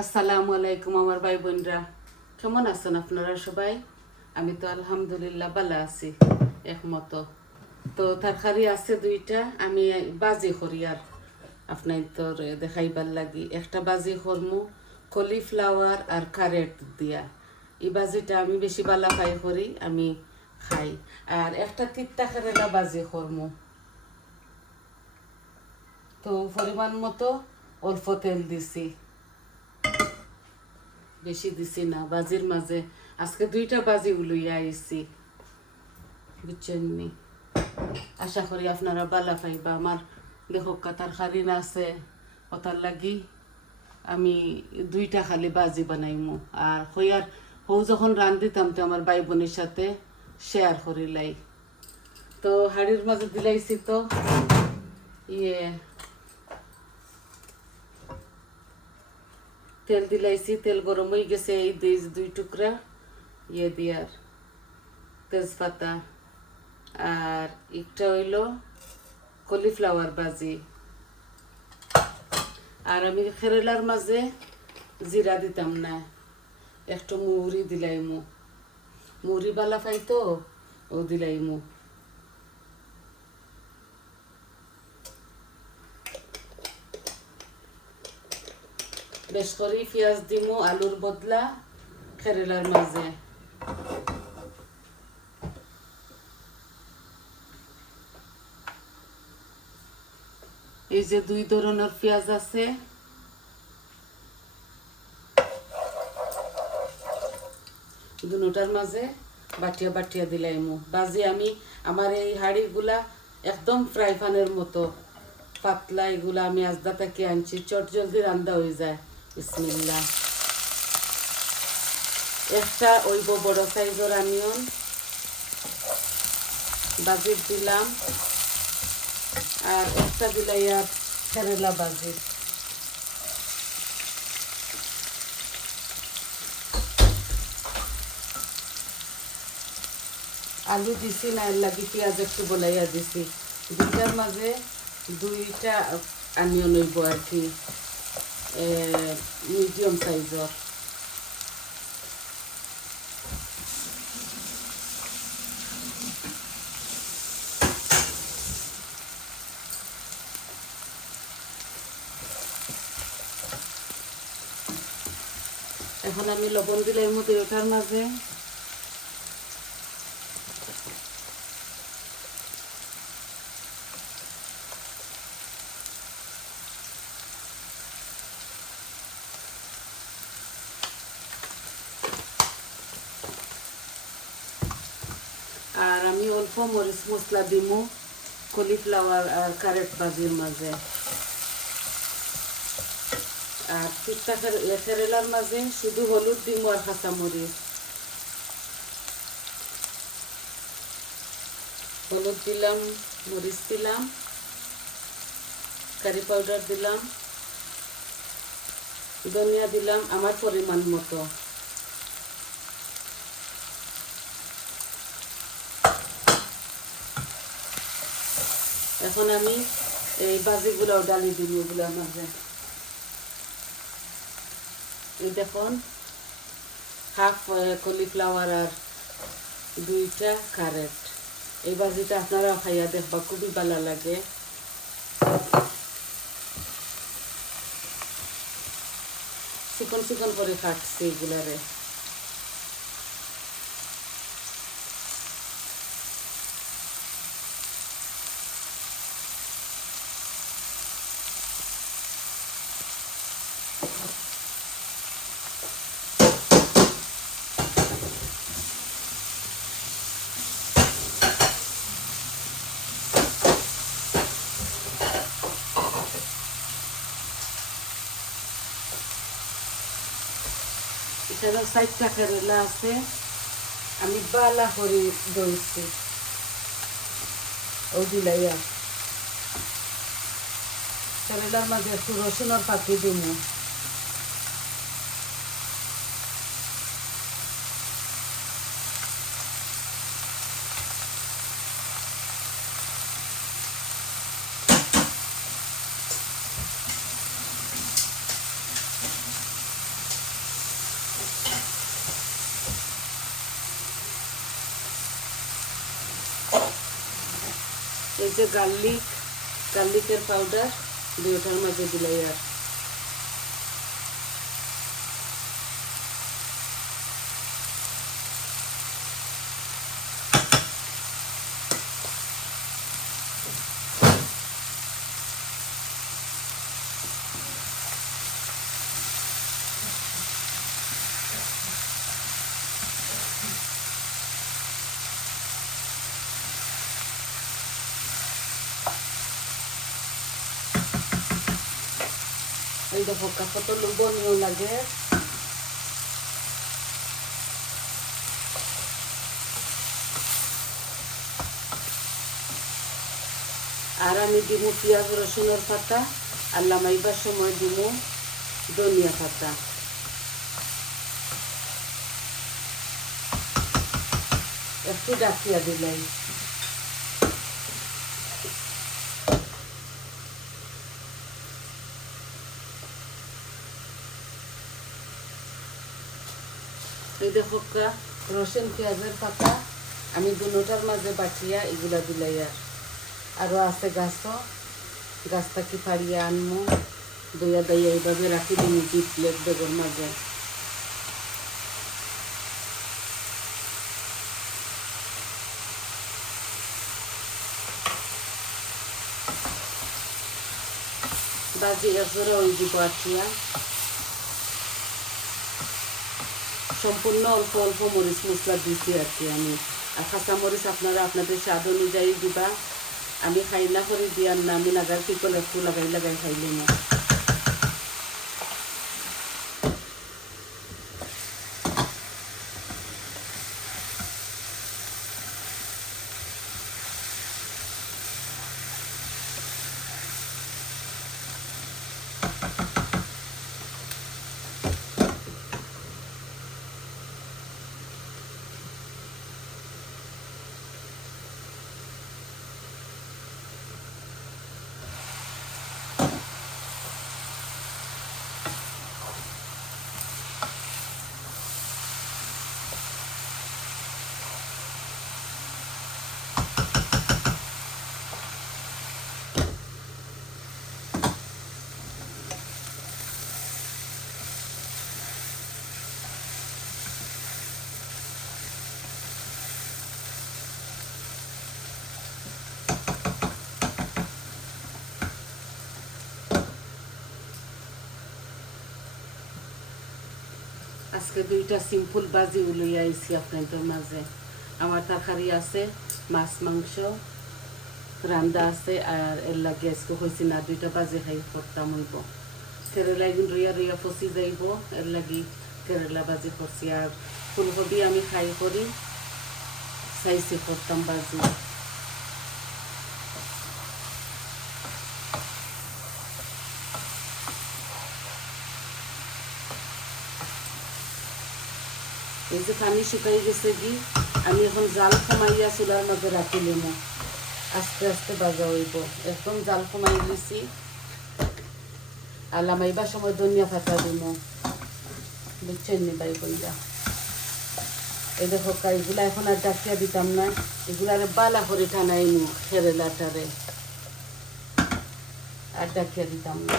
আসসালামু আলাইকুম আমার ভাই বোনরা, কেমন আছেন আপনারা সবাই? আমি তো আলহামদুলিল্লাহ ভালো আছি একমতো। তো তরকারি আছে দুইটা, আমি বাজি করি আর আপনার তো দেখাইবার লাগি। একটা বাজি করমু কলিফ্লাওয়ার আর কারেট দিয়া। এই বাজিটা আমি বেশি ভালো খাই করি, আমি খাই। আর একটা তিত্তা কেরেলা বাজি করমু। তো পরিমাণ মতো অল্প তেল দিছি, বেশি দিছি না বাজির মাঝে। আজকে দুইটা বাজি উলইয়া আইছি, বুঝছেন নি? আশা করি আপনারা বালা পাইবা। আমার দেখো কাতার খারিন আছে, ওটার লাগি আমি দুইটা খালি বাজি বানাইমু। আর হইয়ার হৌ যখন রান্ধিতাম তো আমার ভাই বোনের সাথে শেয়ার করিলাই। তো হাড়ির মাঝে দিলাইছি তো ইয়ে তেল দিলাইছি, তেল গরম হয়ে গেছে। এই দুই টুকরা ইয়ে দিয়ার তেজপাতা, আর একটা হইল কলিফ্লাওয়ার ভাজি। আর আমি কেরেলার মাঝে জিরা দিতাম না, একটু মুহুরি দিলাইমু। মুহুরি বালা পাইতো, ও দিলাইমু। বেশ করে পেঁয়াজ দিমু আলুর বদলা কেরেলার মাঝে। এই যে দুই ধরনের পেঁয়াজ আছে, দুটার মাঝে বাটিয়া বাটিয়া দিলাইমু। বাজি আমি আমার এই হাঁড়িগুলা একদম ফ্রাই প্যানের মতো পাতলা, এগুলা আমি আজদা থেকে আনছি, চট জলদি রান্না হয়ে যায়। বিসমিল্লাহ। একটা ওইব বড় সাইজের অনিয়ন বাজির দিলাম, আর একটা দিলাই আর কেরেলা বাজির। আলু দিছি না, এর লাগি পেঁয়াজ একটু বলাইয়া দিছি। দুইটার মাঝে দুইটা অনিয়ন হইব আর কি, মিডিয়াম সাইজর। এখন আমি লবণ দিলে এর মধ্যে ওটার মাঝে আর আমি অল্প মরিচ মশলা দিমু কলিফ্লাওয়ার আর কারেট ভাজির মাঝে। আর তিক্তা কেরেলার মাঝে শুধু হলুদ দিমু আর কাঁচা মরিচ। হলুদ দিলাম, মরিচ দিলাম, কারি পাউডার দিলাম, ধনিয়া দিলাম আমার পরিমাণ মতো। এখন আমি এই ভাজিগুলো ডালি দিব এগুলোর মাঝে। এই দেখুন, হাফ কলিফ্লাওয়ার আর দুইটা কারেট। এই ভাজিটা আপনারা খাইয়া দেখবা, খুবই ভালো লাগে। চিকন চিকন করে কাটছি এগুলারে। এখানে 4টা কেরেলা আছে, আমি বালা করে দইছি ও দিলাইয়া। কেরেলার মাঝে একটু রসুনের পাতি দিমু। যে গার্লিকের পাউডার দুইটার মাঝে দিলাই আর এই দেখো কত লোভনীয় লাগে। আর আমি দিব পেঁয়াজ রসুনের পাতা আর লামাইবার সময় দিব ধনিয়া পাতা। একটু ডাকিয়া দিলাই। এই দেখো রসুন পেঁয়াজের পাতা আমি দুটার মাঝে বাটিয়া এগুলা দিলাই আর আরও আছে গাছটা কি পাড়িয়া আনমো দইয়া দইয়া এইভাবে রাখি দিন 2 প্লেট বেগর মাঝে। বাজি একজোড়া ওই দিব আটিয়া সম্পূর্ণ অল্প অল্প মরিচ মশলা দিচ্ছি আর কি আমি। আর কাঁচা মরিচ আপনারা আপনাদের স্বাদ অনুযায়ী দিবা। আমি খাই না করে দিয়ার না, আমি নাগার পিকল একটু লাগাই খাইলে না। আজকে দুইটা সিম্পল বাজি লইয়া আইছি আপনাদের মাঝে। আমার তরকারি আছে, মাছ মাংস রান্দা আছে, আর এর লাগে আজকে হয়েছে না দুইটা বাজি খাই করতাম হইব। কেরেলা এগুন রইয়া ফসি যাইব, এর লাগি কেরেলা বাজি করছি। আর ফুলকপি আমি খাই করি চাইছি করতাম বাজি। এই যে পানি শুকাই গেছে কি আমি এখন জাল কমাইয়া চুলার মধ্যে রাখি লিমো, আস্তে আস্তে বাজা হইব। একদম জাল কমাই দিছি। আর লামাইবার সময় ধনিয়া পাতা দিমো, বুঝছেন নি বাই বইলা। এই দেখো এগুলা এখন আর ডাকিয়া দিতাম না, এগুলারে বালা করে টানাই নু কেরেলাটারে, আর ডাকিয়া দিতাম না।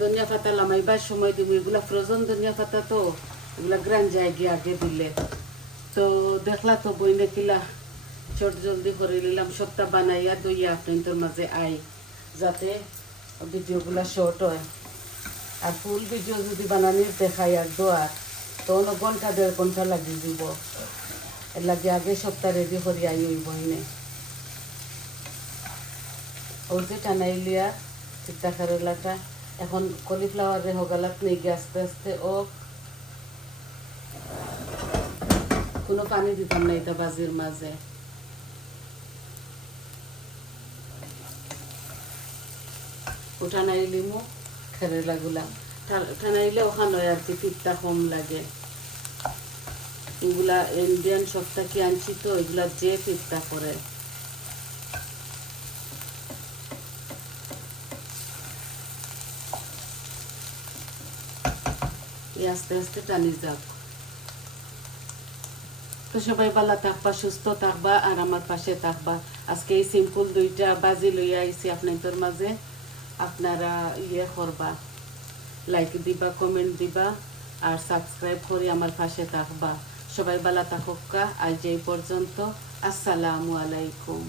ধনিয়া পাতা লামাইবার সময় দিব, এগুলা ফ্রোজেন ধনিয়া পাতা তো এগুলা গ্রান যায় গিয়ে আগে দিলে। তো দেখলা তো বইনে কিলা চট জলদি করে নিলাম, সবটা বানাইয়া দইয়া আপনাদের মাঝে আই যাতে ভিডিওগুলা শর্ট হয়। আর ফুল ভিডিও যদি বানানির দেখাই আর দোয়ার তো 1 ঘন্টা 1.5 ঘন্টা লাগিয়ে দিব। এর লাগে আগে সপ্তাহ রেডি করি আই ওই বইনে ওর যে টানাই লিয়া চিত্তা কেরেলাটা। এখন কলিফ্লাওয়ারে হগালাত নেই গিয়ে আস্তে আস্তে ও কোনো পানি দিতাম না এটা বাজির মাঝে। ও টানাই লিমু কেরেলাগুলা, টানাইলে ওখানে আর কি পিঠটা কম লাগে। এগুলা ইন্ডিয়ান সপ্তাহ কি আনছি তো এগুলা যে পিঠটা করে। আস্তে আস্তে টানি যাক। তো সবাই ভালো থাকবা, সুস্থ থাকবা আর আমার পাশে থাকবা। আজকে এই সিম্পল দুইটা বাজি লইয়া আইছি আপনাদের মাঝে। আপনারা করবা, লাইক দিবা, কমেন্ট দিবা আর সাবস্ক্রাইব করে আমার পাশে থাকবা। সবাই ভালো থাকুক। আজ এই পর্যন্ত। আসসালামু আলাইকুম।